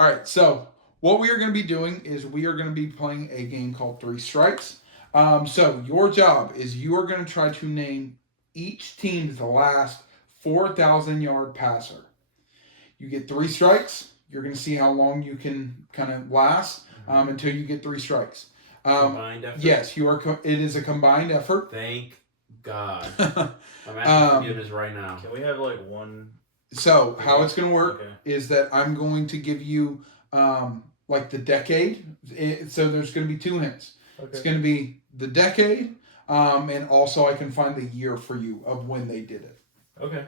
All right, so what we are going to be doing is we are going to be playing a game called Three Strikes. So your job is you are going to try to name each team's last 4,000-yard passer. You get three strikes. You're going to see how long you can kind of last until you get three strikes. Combined effort? Yes, you are. It is a combined effort. Thank God. I'm asking forgiveness right now. Can we have like one? So how it's going to work is that I'm going to give you like the decade. So there's going to be two hints. Okay. It's going to be the decade, and also I can find the year for you of when they did it. Okay.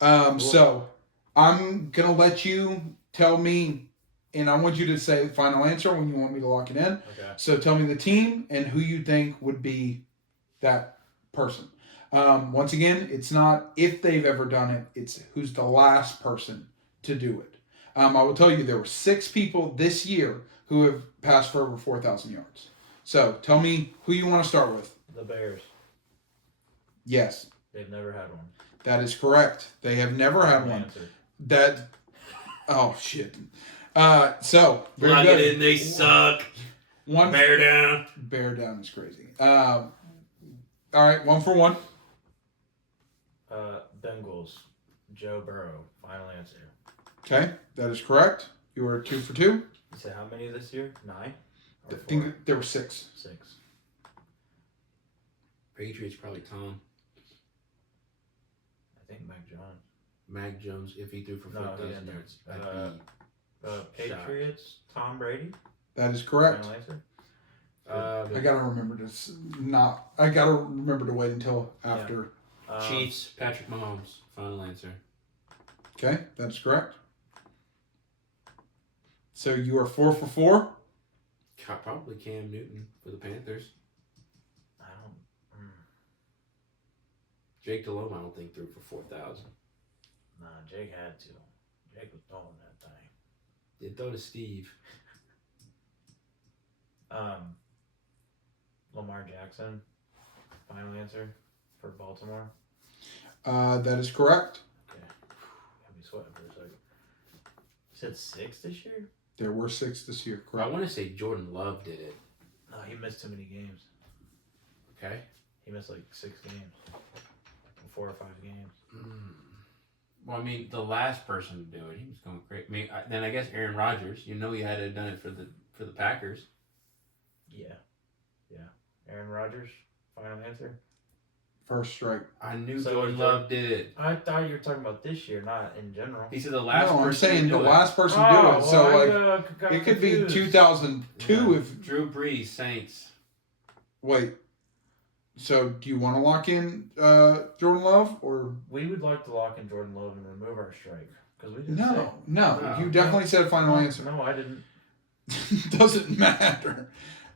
Cool. So I'm going to let you tell me, and I want you to say the final answer when you want me to lock it in. Okay. So tell me the team and who you think would be that person. Once again, it's not if they've ever done it, it's who's the last person to do it. I will tell you there were 6 people this year who have passed for over 4,000 yards. So tell me who you want to start with. The Bears. Yes. They've never had one. That is correct. They have never had one. That. Oh shit. So very Plug good. it in. They suck. One. Bear down. Bear down is crazy. All right, 1 for 1. Bengals. Joe Burrow. Final answer. Okay, that is correct. You are 2 for 2. You said how many this year? 9? I think there were 6. 6. Patriots probably Tom. I think Mac Jones. Mac Jones, if he threw for 4,000 yards. Patriots, Tom Brady. That is correct. Final answer. I gotta remember I gotta remember to wait until after. Chiefs, Patrick Mahomes. Final answer. Okay, that's correct. So you are 4 for 4. Probably Cam Newton for the Panthers. I don't. Jake Delhomme, I don't think threw for 4,000. Nah, Jake had to. Jake was throwing that thing. Did throw to Steve. Lamar Jackson. Final answer for Baltimore. That is correct. Okay. Got me sweating for a second. You said 6 this year? There were 6 this year, correct? I want to say Jordan Love did it. No, he missed too many games. Okay. He missed like 6 games. 4 or 5 games. Well, I mean, the last person to do it, he was going great. I mean, then I guess Aaron Rodgers. You know, he had to have done it for the Packers. Yeah. Aaron Rodgers. Final answer. First strike. I knew Jordan Love did it. I thought you were talking about this year, not in general. He said the last person. No, I'm saying the last person to do it. So it could be 2002 if Drew Brees, Saints. Wait. So do you want to lock in Jordan Love or? We would like to lock in Jordan Love and remove our strike because we didn't. No. You definitely said final answer. No, I didn't. Doesn't matter.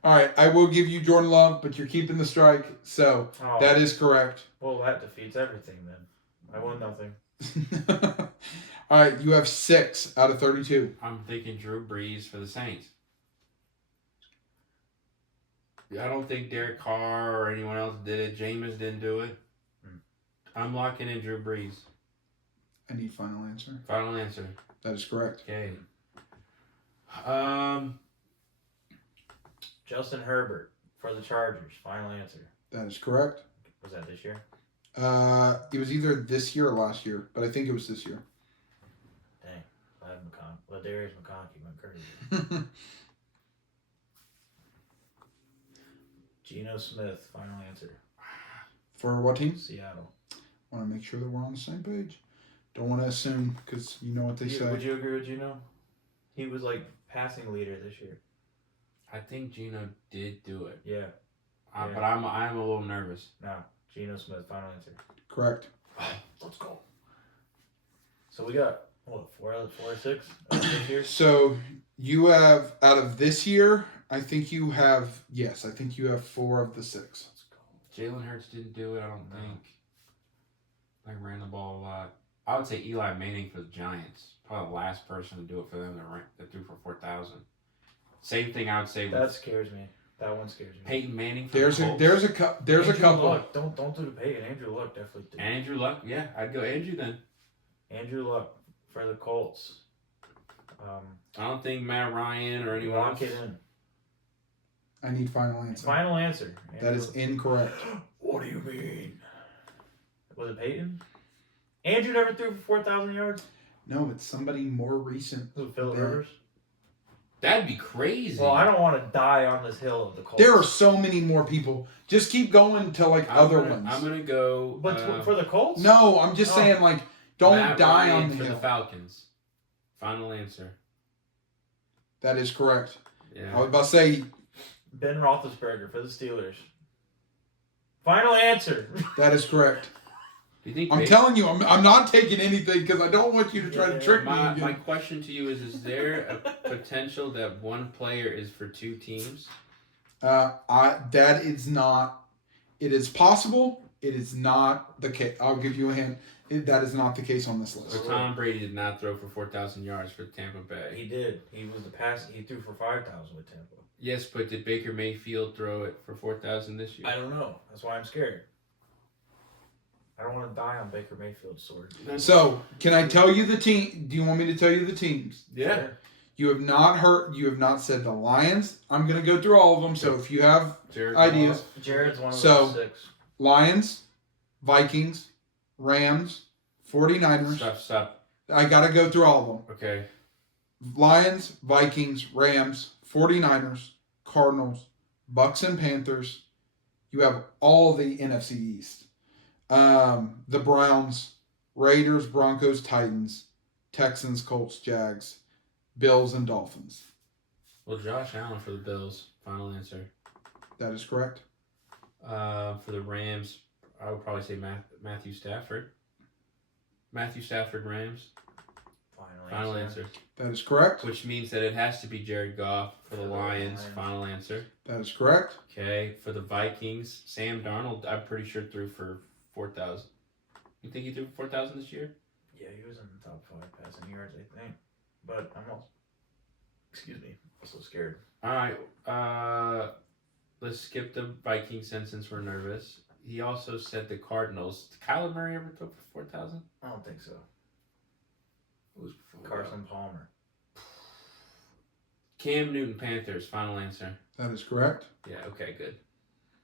All right, I will give you Jordan Love, but you're keeping the strike, so that is correct. Well, that defeats everything then. I won nothing. All right, you have 6 out of 32. I'm thinking Drew Brees for the Saints. I don't think Derek Carr or anyone else did it. Jameis didn't do it. I'm locking in Drew Brees. I need final answer. Final answer. That is correct. Okay. Justin Herbert for the Chargers. Final answer. That is correct. Was that this year? It was either this year or last year, but I think it was this year. Dang. Ladarius McConkey went crazy. Geno Smith. Final answer. For what team? Seattle. I want to make sure that we're on the same page. Don't want to assume because you know what they say. Would you agree with Geno? He was like passing leader this year. I think Geno did do it. Yeah. But I'm a little nervous. No. Geno Smith, final answer. Correct. Let's go. So we got, what, 4 or 6 this year? So you have, out of this year, I think you have 4 of the 6. Let's go. Jalen Hurts didn't do it, I don't think. I ran the ball a lot. I would say Eli Manning for the Giants. Probably the last person to do it for them that threw for 4,000. Same thing I would say. That scares me. That one scares me. Peyton Manning. For There's a couple. Luck. Don't do the Peyton. Andrew Luck definitely did. Andrew Luck. Yeah, I'd go Andrew then. Andrew Luck for the Colts. I don't think Matt Ryan or anyone Lock else. it in. I need final answer. Final answer. That is incorrect. What do you mean? Was it Peyton? Andrew never threw for 4,000 yards? No, it's somebody more recent. Was it Phillip Yeah. Rivers? That'd be crazy. Well, I don't want to die on this hill of the Colts. There are so many more people. Just keep going to like other ones. I'm gonna go. But for the Colts? No, I'm just saying like don't Matt die Ryan on the for hill. the Falcons. Final answer. That is correct. I Yeah. was about to say Ben Roethlisberger for the Steelers. Final answer. that is correct. Do you think? I'm telling you, I'm not taking anything because I don't want you to try to Yeah. trick me My again. question to you is there a potential that one player is for two teams? That is not. It is possible. It is not the case. I'll give you a hint. That is not the case on this So list. Tom Brady did not throw for 4,000 yards for Tampa Bay. He did. He was the pass. He threw for 5,000 with Tampa. Yes, but did Baker Mayfield throw it for 4,000 this year? I don't know. That's why I'm scared. I don't want to die on Baker Mayfield's sword. So, can I tell you the team? Do you want me to tell you the teams? Yeah. Sure. You have not heard. You have not said the Lions. I'm going to go through all of them. So if you have Jared ideas, Goff. Jared's one of So- those 6. Lions, Vikings, Rams, 49ers. Stop. I got to go through all of them. Okay. Lions, Vikings, Rams, 49ers, Cardinals, Bucks and Panthers. You have all the NFC East. The Browns, Raiders, Broncos, Titans, Texans, Colts, Jags, Bills, and Dolphins. Well, Josh Allen for the Bills. Final answer. That is correct. For the Rams, I would probably say Matthew Stafford. Matthew Stafford, Rams. Final answer. That is correct. Which means that it has to be Jared Goff for the For the Lions. Lions. Final answer. That is correct. Okay. For the Vikings, Sam Darnold, I'm pretty sure threw for 4,000. You think he threw for 4,000 this year? Yeah, he was in the top 5 passing yards, I think. But I'm also, also scared. All right. Let's skip the Vikings since we're nervous. He also said the Cardinals. Did Kyler Murray ever throw for 4,000? I don't think so. It was before. Carson Palmer. Cam Newton, Panthers. Final answer. That is correct. Yeah. Okay. Good.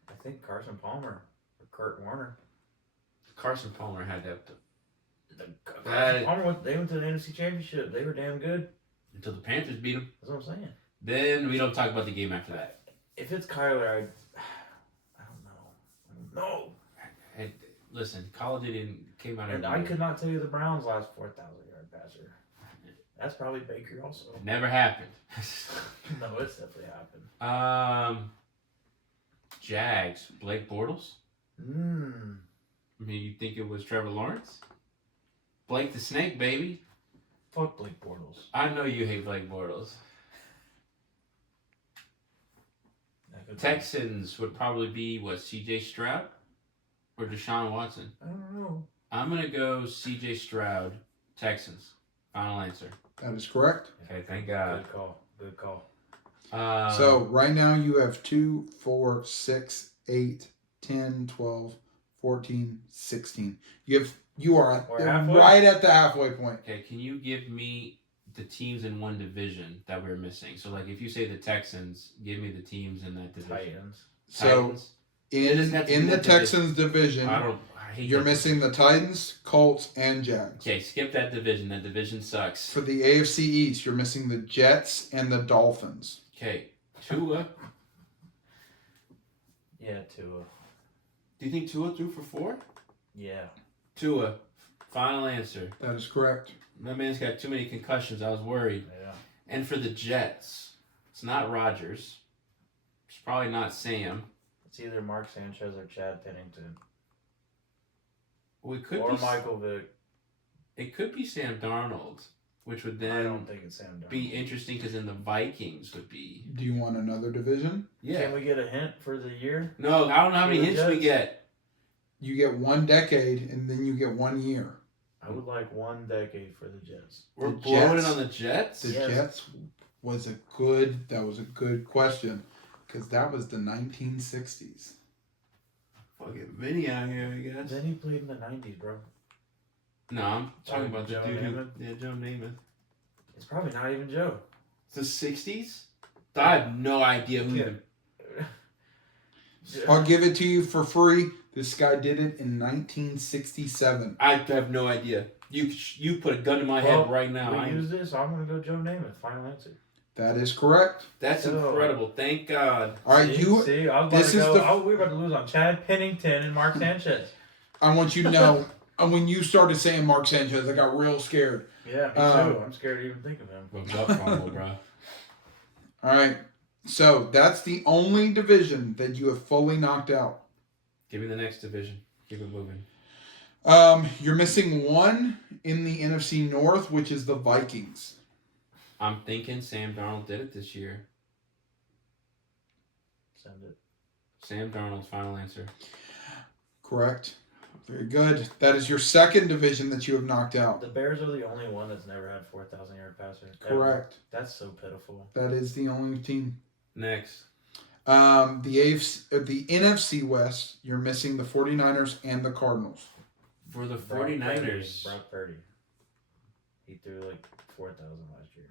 I think Carson Palmer or Kurt Warner. Carson Palmer had that Carson Palmer they went to the NFC Championship. They were damn good. until the Panthers beat him. That's what I'm saying. Then we don't talk about the game after that. If it's Kyler, I don't know. No. Hey, listen, college came out. And every I year. could not tell you the Browns' last 4,000 yard passer. That's probably Baker also. Never happened. No, it's definitely happened. Jags, Blake Bortles. Mmm. I mean, you think it was Trevor Lawrence? Blake the Snake, baby. Fuck Blake Bortles. I know you hate Blake Bortles. That could be- Texans would probably be what, C.J. Stroud or Deshaun Watson? I don't know. I'm gonna go C.J. Stroud, Texans. Final answer. That is correct. Okay, thank God. Good call. Good call. So right now you have 2, 4, 6, 8, 10, 12, 14, 16. You are We're halfway? right at the halfway point. okay, can you give me the teams in one division that we're missing? So, like, if you say the Texans, give me the teams in that division. Titans. So Titans. It doesn't have to in be the that division. Texans division, I hate you're that missing the Titans, Colts, and Jags. Okay, skip that division. That division sucks. For the AFC East, you're missing the Jets and the Dolphins. Okay, Tua. Yeah, Tua. Do you think Tua threw for 4? Yeah. Tua. Final answer. That is correct. My man's got too many concussions. I was worried. Yeah. And for the Jets, it's not Rodgers. It's probably not Sam. It's either Mark Sanchez or Chad Pennington. We could Or be, Michael Vick. It could be Sam Darnold, which would I then don't think it's Sam Darnold. be interesting because then the Vikings would be. Do you want another division? Yeah. Can we get a hint for the year? No, I don't know how many For the hints we Jets? get. You get 1 decade and then you get 1 year. I would like 1 decade for the Jets. We're The blowing it Jets. on the Jets. The Yes. Jets was a good question because that was the 1960s. Fucking Vinny out here, I guess. Then he played in the 90s, bro. No, I'm talking about the Joe dude who. Namath? Yeah, Joe Namath. It's probably not even Joe. The 60s? I have no idea who Yeah. even. I'll give it to you for free. This guy did it in 1967. I have no idea. You put a gun to my head right now. We use this. I'm gonna go Joe Namath. Final answer. That is correct. That's So- incredible. Thank God. All right, See, you. See, I was about this to is go. the- We were about to lose on Chad Pennington and Mark Sanchez. I want you to know. And when you started saying Mark Sanchez, I got real scared. Yeah, me too. I'm scared to even think of him. Well, gut fumble, bro. All right. So that's the only division that you have fully knocked out. Give me the next division. Keep it moving. You're missing one in the NFC North, which is the Vikings. I'm thinking Sam Darnold did it this year. Send it. Sam Darnold's final answer. Correct. Very good. That is your second division that you have knocked out. The Bears are the only one that's never had 4,000-yard passer. ever. Correct. That's so pitiful. That is the only team. Next. The NFC West, you're missing the 49ers and the Cardinals. For the Brock 49ers. Brock Purdy. He threw like 4,000 last year,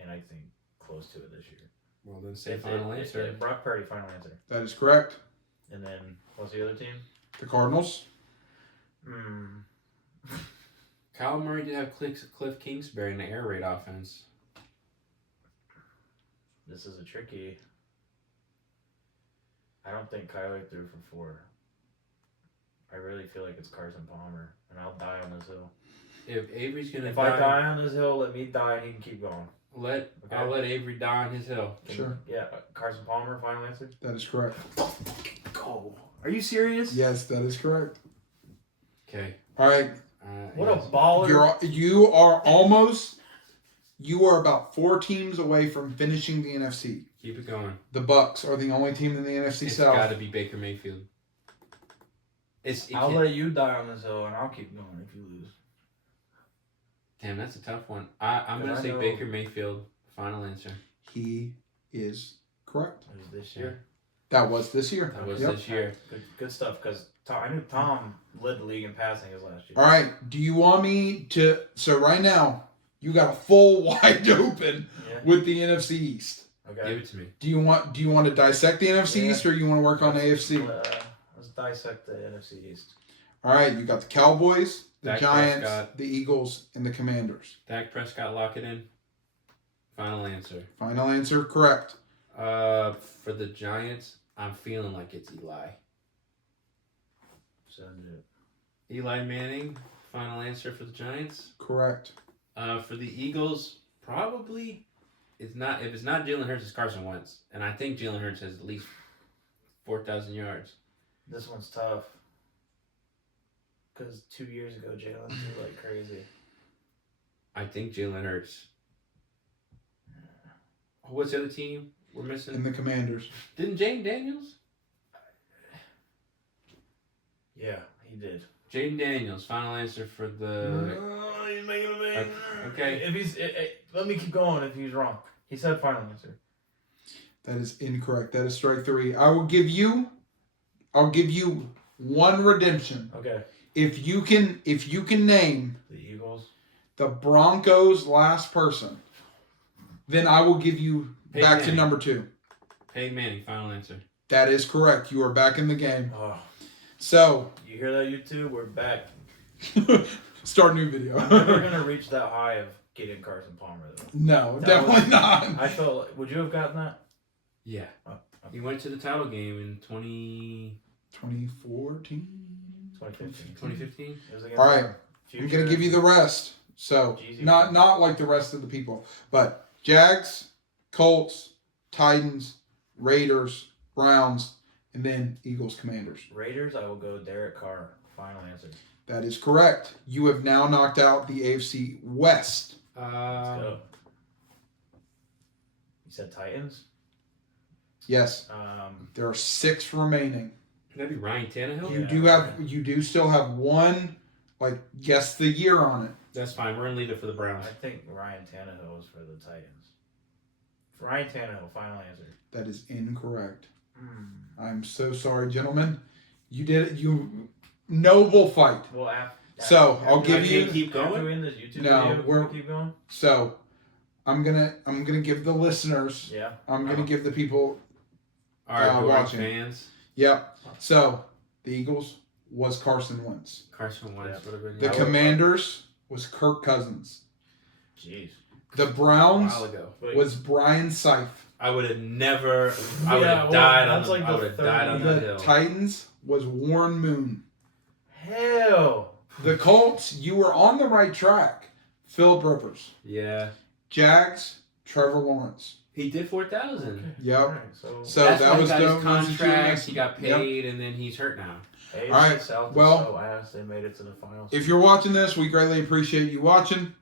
and I think close to it this year. Well, then say final answer. Brock Purdy, final answer. That is correct. And then what's the other team? The Cardinals. Kyle Murray did have Cliff Kingsbury in the air raid offense. This is a tricky. I don't think Kyler threw for 4. I really feel like it's Carson Palmer, and I'll die on this hill. If Avery's gonna If I die on this hill, let me die and he can keep going. I'll let Avery die on his hill. Sure. Yeah, Carson Palmer, final answer? That is correct. Go. Are you serious? Yes, that is correct. Okay. All right. What a baller. You are about 4 teams away from finishing the NFC. Keep it going. The Bucks are the only team in the NFC It's South. got to be Baker Mayfield. I'll let you die on this hill, and I'll keep going if you lose. Damn, that's a tough one. I'm But gonna I say know- Baker Mayfield. Final answer. He is correct. It was this year. That was this year. That was Yep. this year. Good stuff, because I knew Tom led the league in passing his last year. All right. Do you want me to? So right now, you got a full wide open Yeah. with the NFC East. Okay. Give it to me. Do you want to dissect the NFC Yeah. East, or you want to work on the AFC? Let's dissect the NFC East. All right. You got the Cowboys, the Dak Giants, Prescott. the Eagles, and the Commanders. Dak Prescott, lock it in. Final answer. Final answer correct. For the Giants, I'm feeling like it's Eli. Send it. Eli Manning. Final answer for the Giants. Correct. For the Eagles, probably it's not. If it's not Jalen Hurts, it's Carson Wentz, and I think Jalen Hurts has at least 4,000 yards. This one's tough. Because 2 years ago, Jalen threw like crazy. I think Jalen Hurts. What's the other team we're missing? And the Commanders. Didn't Jaden Daniels? Yeah, he did. Jaden Daniels. Final answer for the. He's making a man. Okay. If he's, let me keep going. If he's wrong, he said final answer. That is incorrect. That is strike 3. I'll give you one redemption. Okay. If you can name The Eagles. the Broncos' last person, then I will give you Peyton back to Manning. number 2. Peyton Manning. Final answer. That is correct. You are back in the game. Oh, So, you hear that, YouTube? We're back. start a new video. I'm never gonna reach that high of getting Carson Palmer though. No, That definitely was- not. I felt. Like, would you have gotten that? Yeah. Oh, He went to the title game in 2014. 2015. 2015. It was against All right. our I'm gonna give you the rest. So Jeezy. not like the rest of the people, but Jags, Colts, Titans, Raiders, Browns, and then Eagles, Commanders. Raiders. I will go Derek Carr. Final answer. That is correct. You have now knocked out the AFC West. Let's go. You said Titans. Yes, there are 6 remaining. That'd be Ryan Tannehill. You do still have one, like guess the year on it. That's fine. We're gonna leave it for the Browns. I think Ryan Tannehill was for the Titans. Ryan Tannehill. Final answer. That is incorrect. I'm so sorry, gentlemen. You did it. You noble fight. Well, So, I'll give I you- can't keep After going? we end this YouTube No, video, we're- can we keep going. So, I'm gonna give the listeners. Yeah. I'm gonna give the people. All right, watching watching. fans. Yep. So the Eagles was Carson Wentz. Carson Wentz would have been. The Yeah. Commanders was Kirk Cousins. Jeez. The a Browns while ago. Wait. was Brian Seif. I would have never. I would Yeah, have well, died on. that's The, like I the would have died on third- that The hill. Titans was Warren Moon. Hell. The Colts, you were on the right track. Philip Rivers. Yeah, Jags, Trevor Lawrence. he did 4,000. Okay. Yep. All right, So That's that why was he got the his ones that you contract. missed. He got Yep. paid, and then he's hurt now. AFC All right, South is well, so ass they made it to the finals. If you're watching this, we greatly appreciate you watching.